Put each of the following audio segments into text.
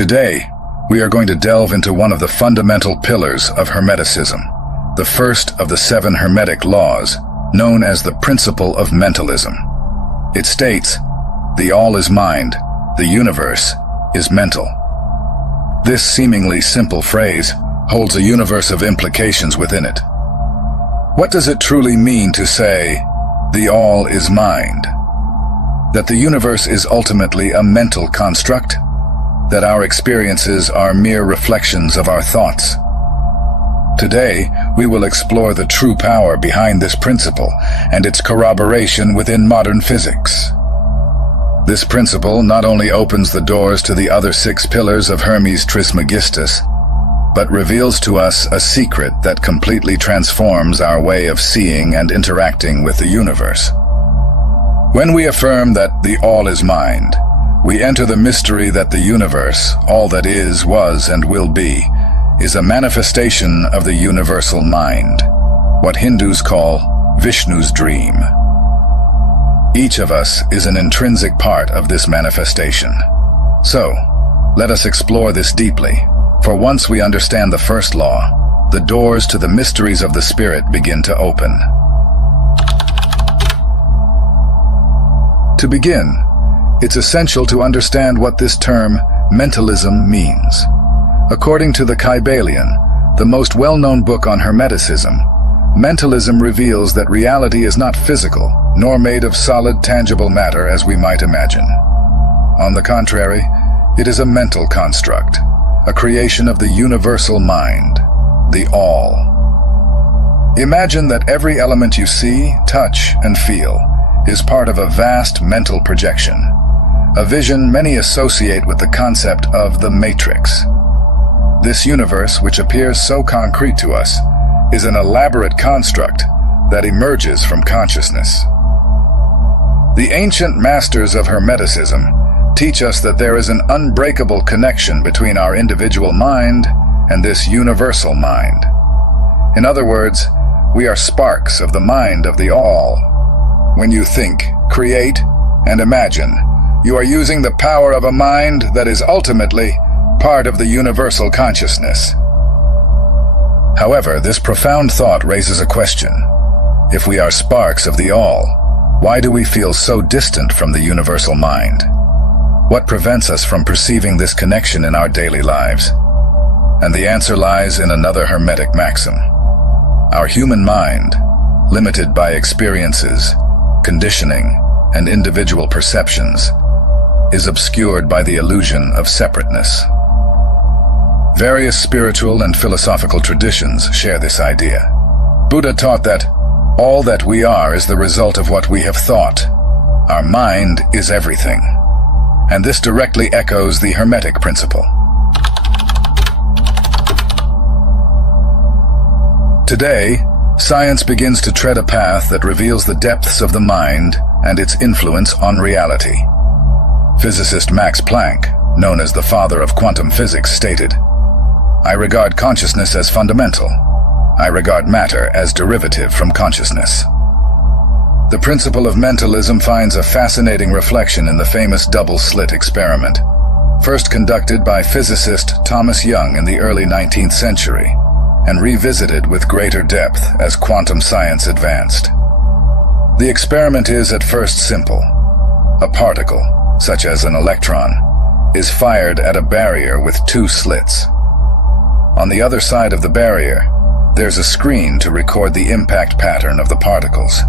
Today, we are going to delve into one of the fundamental pillars of Hermeticism, the first of the 7 Hermetic laws, known as the principle of mentalism. It states, "The all is mind, the universe is mental." This seemingly simple phrase holds a universe of implications within it. What does it truly mean to say, "The all is mind"? That the universe is ultimately a mental construct? That our experiences are mere reflections of our thoughts? Today, we will explore the true power behind this principle and its corroboration within modern physics. This principle not only opens the doors to the other 6 pillars of Hermes Trismegistus, but reveals to us a secret that completely transforms our way of seeing and interacting with the universe. When we affirm that the all is mind, we enter the mystery that the universe, all that is, was, and will be, is a manifestation of the universal mind, what Hindus call Vishnu's dream. Each of us is an intrinsic part of this manifestation. So, let us explore this deeply, for once we understand the first law, the doors to the mysteries of the spirit begin to open. To begin, it's essential to understand what this term mentalism means. According to the Kybalion, the most well-known book on Hermeticism, mentalism reveals that reality is not physical, nor made of solid, tangible matter as we might imagine. On the contrary, it is a mental construct, a creation of the universal mind, the all. Imagine that every element you see, touch, and feel is part of a vast mental projection, a vision many associate with the concept of the Matrix. This universe, which appears so concrete to us, is an elaborate construct that emerges from consciousness. The ancient masters of Hermeticism teach us that there is an unbreakable connection between our individual mind and this universal mind. In other words, we are sparks of the mind of the all. When you think, create, and imagine, you are using the power of a mind that is ultimately part of the universal consciousness. However, this profound thought raises a question. If we are sparks of the all, why do we feel so distant from the universal mind? What prevents us from perceiving this connection in our daily lives? And the answer lies in another Hermetic maxim. Our human mind, limited by experiences, conditioning, and individual perceptions, is obscured by the illusion of separateness. Various spiritual and philosophical traditions share this idea. Buddha taught that all that we are is the result of what we have thought. Our mind is everything. And this directly echoes the Hermetic principle. Today, science begins to tread a path that reveals the depths of the mind and its influence on reality. Physicist Max Planck, known as the father of quantum physics, stated, "I regard consciousness as fundamental. I regard matter as derivative from consciousness." The principle of mentalism finds a fascinating reflection in the famous double-slit experiment, first conducted by physicist Thomas Young in the early 19th century, and revisited with greater depth as quantum science advanced. The experiment is at first simple. A particle, such as an electron, is fired at a barrier with 2 slits. On the other side of the barrier, there's a screen to record the impact pattern of the particles.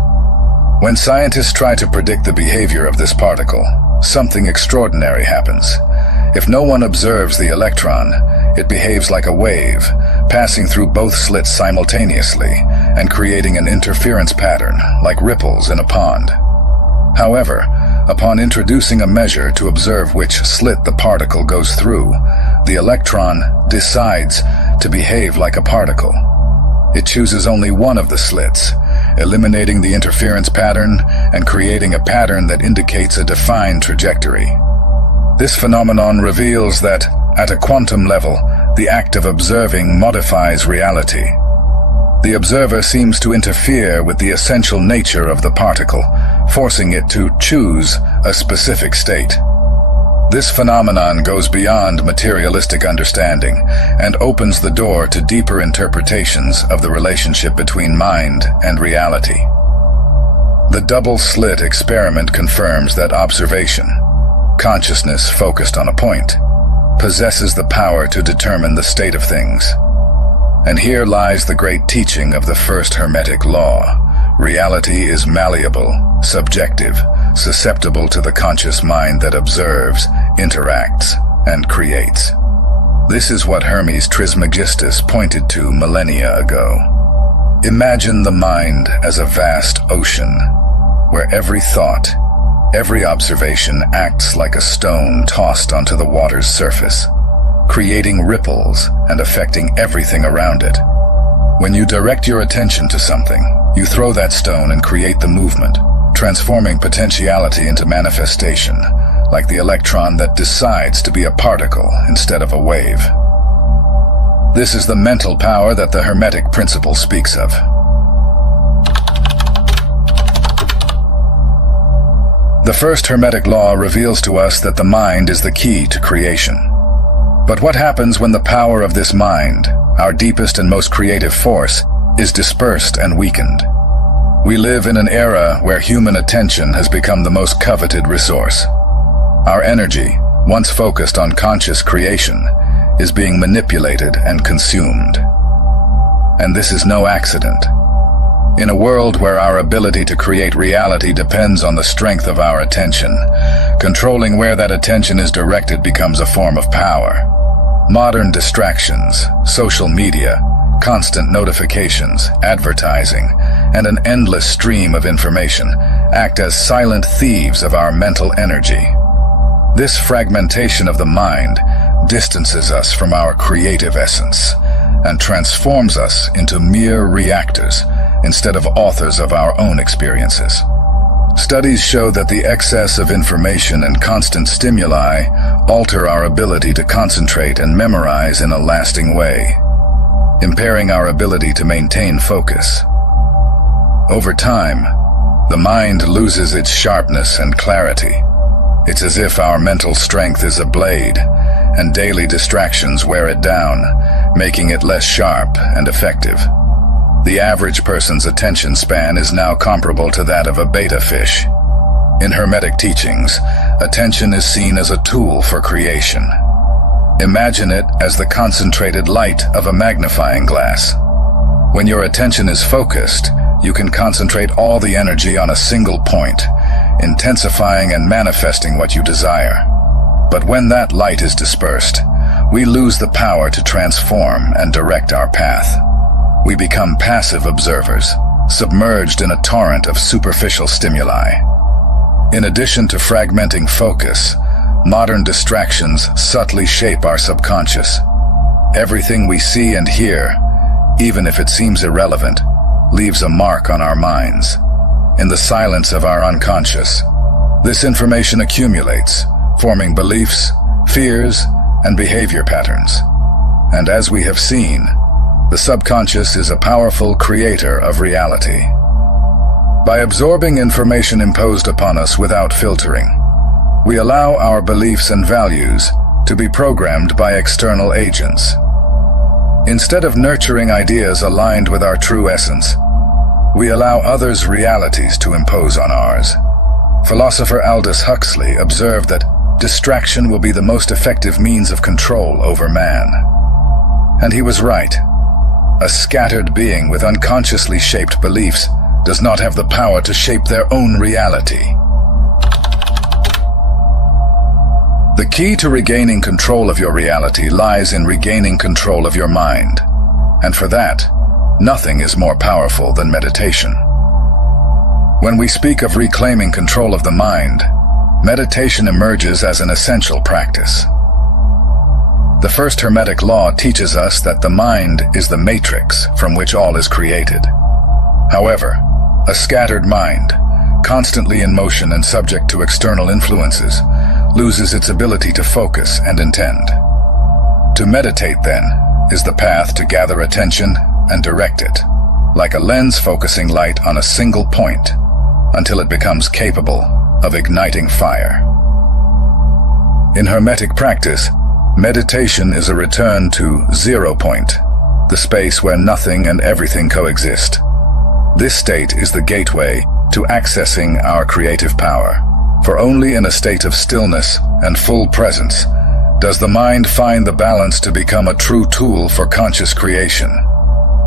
When scientists try to predict the behavior of this particle, something extraordinary happens. If no one observes the electron, it behaves like a wave, passing through both slits simultaneously and creating an interference pattern, like ripples in a pond. However, upon introducing a measure to observe which slit the particle goes through, the electron decides to behave like a particle. It chooses only one of the slits, eliminating the interference pattern and creating a pattern that indicates a defined trajectory. This phenomenon reveals that, at a quantum level, the act of observing modifies reality. The observer seems to interfere with the essential nature of the particle, forcing it to choose a specific state. This phenomenon goes beyond materialistic understanding and opens the door to deeper interpretations of the relationship between mind and reality. The double-slit experiment confirms that observation, consciousness focused on a point, possesses the power to determine the state of things. And here lies the great teaching of the first Hermetic law. Reality is malleable, subjective, susceptible to the conscious mind that observes, interacts, and creates. This is what Hermes Trismegistus pointed to millennia ago. Imagine the mind as a vast ocean, where every thought, every observation acts like a stone tossed onto the water's surface, creating ripples and affecting everything around it. When you direct your attention to something, you throw that stone and create the movement, transforming potentiality into manifestation, like the electron that decides to be a particle instead of a wave. This is the mental power that the Hermetic principle speaks of. The first Hermetic law reveals to us that the mind is the key to creation. But what happens when the power of this mind, our deepest and most creative force, is dispersed and weakened? We live in an era where human attention has become the most coveted resource. Our energy, once focused on conscious creation, is being manipulated and consumed. And this is no accident. In a world where our ability to create reality depends on the strength of our attention, controlling where that attention is directed becomes a form of power. Modern distractions, social media, constant notifications, advertising, and an endless stream of information act as silent thieves of our mental energy. This fragmentation of the mind distances us from our creative essence and transforms us into mere reactors instead of authors of our own experiences. Studies show that the excess of information and constant stimuli alter our ability to concentrate and memorize in a lasting way, impairing our ability to maintain focus. Over time, the mind loses its sharpness and clarity. It's as if our mental strength is a blade, and daily distractions wear it down, making it less sharp and effective. The average person's attention span is now comparable to that of a betta fish. In Hermetic teachings, attention is seen as a tool for creation. Imagine it as the concentrated light of a magnifying glass. When your attention is focused, you can concentrate all the energy on a single point, intensifying and manifesting what you desire. But when that light is dispersed, we lose the power to transform and direct our path. We become passive observers, submerged in a torrent of superficial stimuli. In addition to fragmenting focus, modern distractions subtly shape our subconscious. Everything we see and hear, even if it seems irrelevant, leaves a mark on our minds. In the silence of our unconscious, this information accumulates, forming beliefs, fears, and behavior patterns. And as we have seen, the subconscious is a powerful creator of reality. By absorbing information imposed upon us without filtering, we allow our beliefs and values to be programmed by external agents. Instead of nurturing ideas aligned with our true essence, we allow others' realities to impose on ours. Philosopher Aldous Huxley observed that distraction will be the most effective means of control over man. And he was right. A scattered being with unconsciously shaped beliefs does not have the power to shape their own reality. The key to regaining control of your reality lies in regaining control of your mind. And for that, nothing is more powerful than meditation. When we speak of reclaiming control of the mind, meditation emerges as an essential practice. The first Hermetic law teaches us that the mind is the matrix from which all is created. However, a scattered mind, constantly in motion and subject to external influences, loses its ability to focus and intend. To meditate, then, is the path to gather attention and direct it, like a lens focusing light on a single point, until it becomes capable of igniting fire. In Hermetic practice, meditation is a return to 0 point, the space where nothing and everything coexist. This state is the gateway to accessing our creative power, for only in a state of stillness and full presence does the mind find the balance to become a true tool for conscious creation.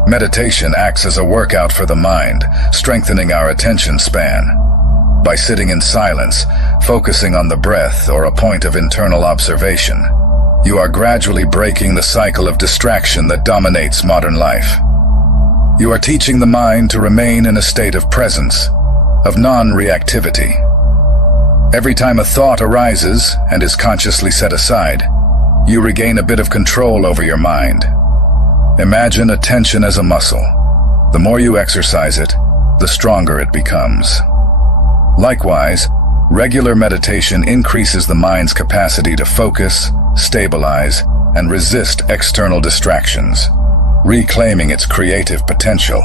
Meditation acts as a workout for the mind, strengthening our attention span. By sitting in silence, focusing on the breath or a point of internal observation, you are gradually breaking the cycle of distraction that dominates modern life. You are teaching the mind to remain in a state of presence, of non-reactivity. Every time a thought arises and is consciously set aside, you regain a bit of control over your mind. Imagine attention as a muscle. The more you exercise it, the stronger it becomes. Likewise, regular meditation increases the mind's capacity to focus, stabilize, and resist external distractions, reclaiming its creative potential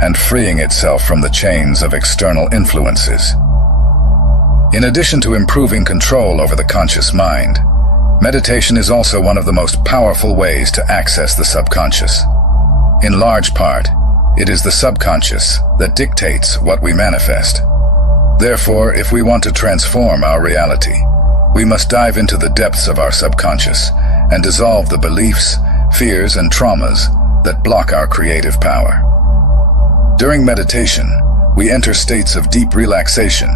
and freeing itself from the chains of external influences. In addition to improving control over the conscious mind, meditation is also one of the most powerful ways to access the subconscious. In large part, it is the subconscious that dictates what we manifest. Therefore, if we want to transform our reality, we must dive into the depths of our subconscious and dissolve the beliefs, fears, and traumas that block our creative power. During meditation, we enter states of deep relaxation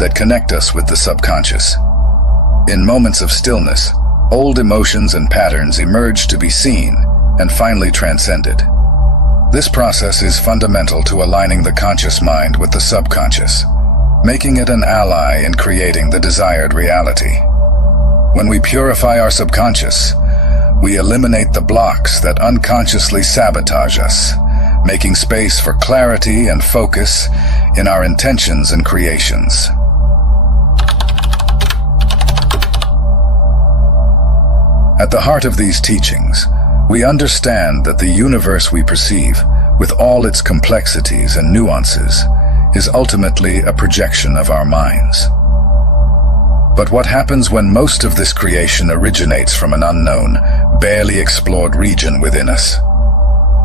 that connect us with the subconscious. In moments of stillness, old emotions and patterns emerge to be seen and finally transcended. This process is fundamental to aligning the conscious mind with the subconscious, making it an ally in creating the desired reality. When we purify our subconscious, we eliminate the blocks that unconsciously sabotage us, making space for clarity and focus in our intentions and creations. At the heart of these teachings, we understand that the universe we perceive, with all its complexities and nuances, is ultimately a projection of our minds. But what happens when most of this creation originates from an unknown, barely explored region within us?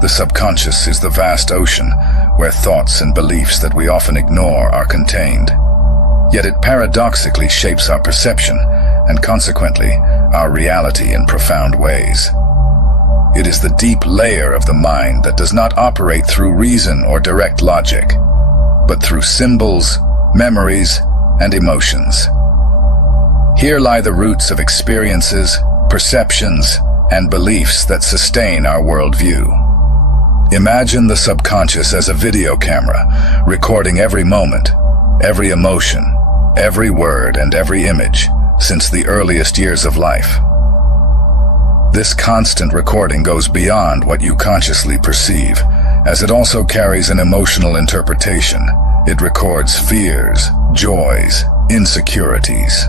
The subconscious is the vast ocean where thoughts and beliefs that we often ignore are contained. Yet it paradoxically shapes our perception and consequently our reality in profound ways. It is the deep layer of the mind that does not operate through reason or direct logic, but through symbols, memories, and emotions. Here lie the roots of experiences, perceptions, and beliefs that sustain our worldview. Imagine the subconscious as a video camera, recording every moment, every emotion, every word, and every image since the earliest years of life. This constant recording goes beyond what you consciously perceive, as it also carries an emotional interpretation. It records fears, joys, insecurities.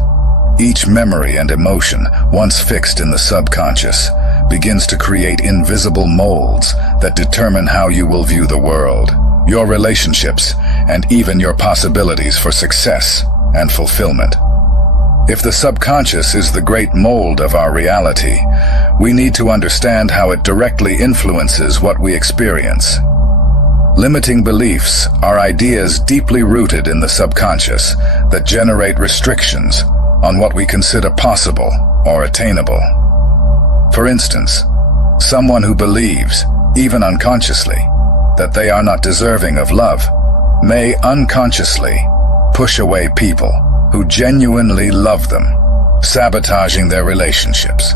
Each memory and emotion, once fixed in the subconscious, begins to create invisible molds that determine how you will view the world, your relationships, and even your possibilities for success and fulfillment. If the subconscious is the great mold of our reality, we need to understand how it directly influences what we experience. Limiting beliefs are ideas deeply rooted in the subconscious that generate restrictions on what we consider possible or attainable. For instance, someone who believes, even unconsciously, that they are not deserving of love may unconsciously push away people who genuinely love them, sabotaging their relationships.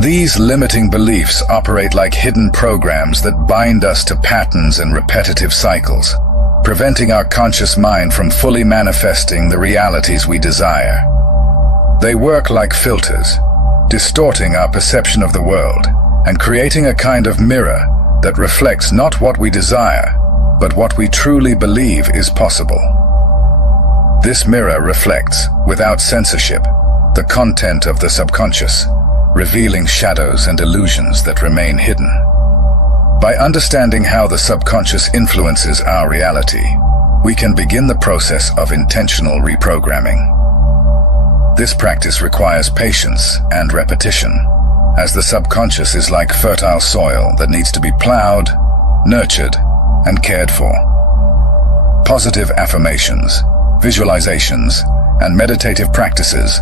These limiting beliefs operate like hidden programs that bind us to patterns and repetitive cycles, preventing our conscious mind from fully manifesting the realities we desire. They work like filters, distorting our perception of the world and creating a kind of mirror that reflects not what we desire, but what we truly believe is possible. This mirror reflects, without censorship, the content of the subconscious, revealing shadows and illusions that remain hidden. By understanding how the subconscious influences our reality, we can begin the process of intentional reprogramming. This practice requires patience and repetition, as the subconscious is like fertile soil that needs to be plowed, nurtured, and cared for. Positive affirmations, visualizations, and meditative practices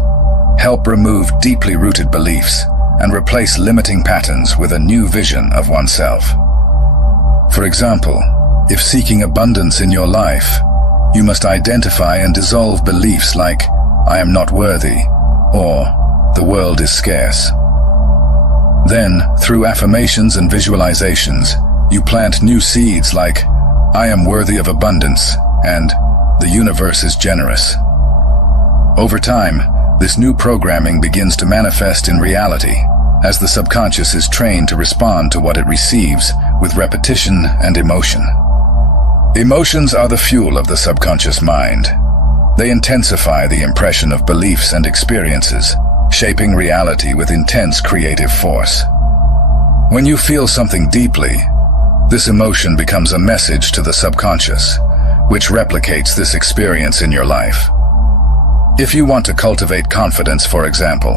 help remove deeply rooted beliefs and replace limiting patterns with a new vision of oneself. For example, if seeking abundance in your life, you must identify and dissolve beliefs like, "I am not worthy," or "the world is scarce." Then, through affirmations and visualizations, you plant new seeds like, "I am worthy of abundance," and "the universe is generous." Over time, this new programming begins to manifest in reality, as the subconscious is trained to respond to what it receives with repetition and emotion. Emotions are the fuel of the subconscious mind. They intensify the impression of beliefs and experiences, shaping reality with intense creative force. When you feel something deeply, this emotion becomes a message to the subconscious, which replicates this experience in your life. If you want to cultivate confidence, for example,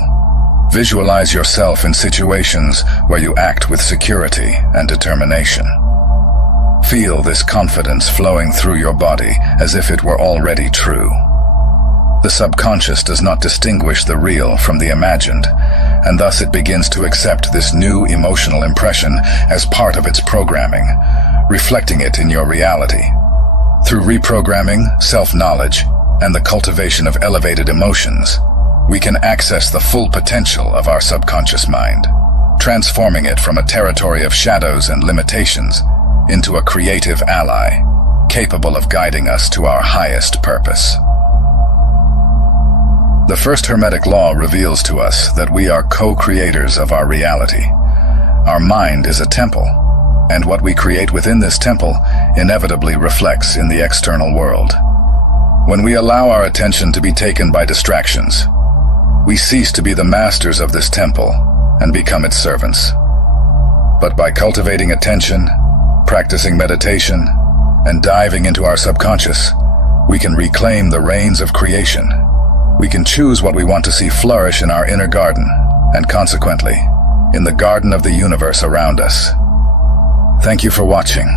visualize yourself in situations where you act with security and determination. Feel this confidence flowing through your body as if it were already true. The subconscious does not distinguish the real from the imagined, and thus it begins to accept this new emotional impression as part of its programming, reflecting it in your reality. Through reprogramming, self-knowledge, and the cultivation of elevated emotions, we can access the full potential of our subconscious mind, transforming it from a territory of shadows and limitations into a creative ally, capable of guiding us to our highest purpose. The first Hermetic law reveals to us that we are co-creators of our reality. Our mind is a temple, and what we create within this temple inevitably reflects in the external world. When we allow our attention to be taken by distractions, we cease to be the masters of this temple and become its servants. But by cultivating attention, practicing meditation, and diving into our subconscious, we can reclaim the reins of creation. We can choose what we want to see flourish in our inner garden, and consequently, in the garden of the universe around us. Thank you for watching.